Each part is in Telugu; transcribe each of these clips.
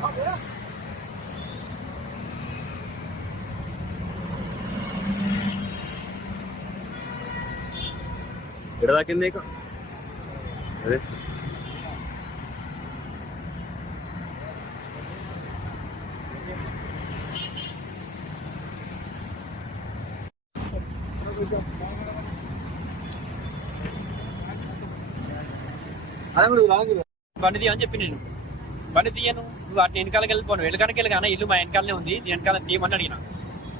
ఇక్కడ ఎడదాకింది ఇక అదే. బండిది అని చెప్పి నేను. బండి తీయను. నువ్వు అటు వెనకాలకి వెళ్ళిపోను. వెనకాలకి వెళ్ళి కానీ ఇల్లు మా వెనకాలనే ఉంది. నీ వెనకాల తీయమని అడిగిన.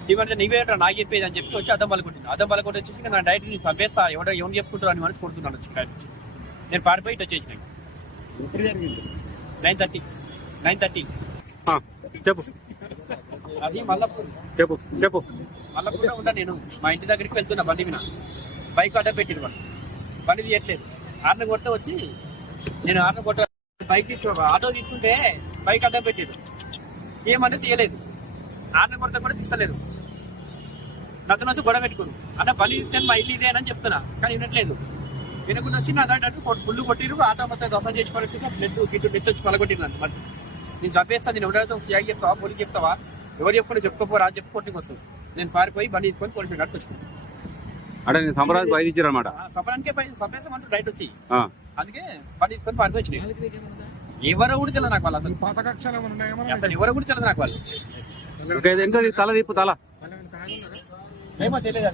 తీయమంటే నీవేంట్రా నాకు చెప్పేది అని చెప్పి వచ్చి అద్దం పలుకుంటుంది అద్దం పలుకుంటే వచ్చేసి నా డైరెక్ట్ నేను చంపేస్తా. ఎవడో ఎవరు చెప్పుకుంటారు అని మనసు కొడుతున్నాను వచ్చి నుంచి. నేను పాడిపోయి ఇటు వచ్చేసిన. Nine thirty. Nine thirty. ఆ, చెప్పు. అది మల్లపూర్. చెప్పు చెప్పు. మల్లపూర్లో ఉంటా నేను. మా ఇంటి దగ్గరికి వెళ్తున్నా బండి మీద. బైక్ అడ్డం పెట్టిరు వాళ్ళు బండి తీయట్లేదు. ఆర్న కొడితే వచ్చి నేను ఆర్న కొట్ట బైక్ తీసుకో ఆటో తీసుకుంటే బైక్ అడ్డం పెట్టిరు ఏమంటే తీయలేదు. ఆర్న కొడితే కూడా తీస్తలేదు. నచ్చ నచ్చి గొడవ పెట్టుకుని అన్న బండి తీస్తే మా ఇల్లు ఇదేనని చెప్తున్నా కానీ వినట్లేదు. వినకుండా వచ్చి నా దాంట్లో ఫుల్ కొట్టిరు ఆటో మొత్తం దోసం చేసి పడుతుంది బ్లడ్ గిట్టు నెట్ వచ్చి పలగొట్టిరు నన్ను మరి నేను చంపేస్తా నేను ఎవరైతే సిఐ చెప్తావా పోలీస్ చెప్తావా? ఎవరు చెప్పుకుంటే చెప్పుకోపోరా అని చెప్పి కొట్టుకు వస్తుంది నేను పారిపోయి బండి తీసుకొని పోలీసు గట్టు వచ్చింది అంటే నేను సంబరానికి బయట ఇచ్చారనమాట సపరానికే పై సంపేసామంటూ రైట్ వచ్చి అందుకే పారిపోయి వచ్చినాయి ఎవరో కూడా తెలియదు నాకు వాళ్ళు అసలు. పాత కక్షలు ఏమైనా ఉన్నాయా ఏమన్నా? అసలు ఎవరో కూడా తెలియదు నాకు వాళ్ళు. ఇంకా తల తిప్పు తల? ఏమో తెలియదు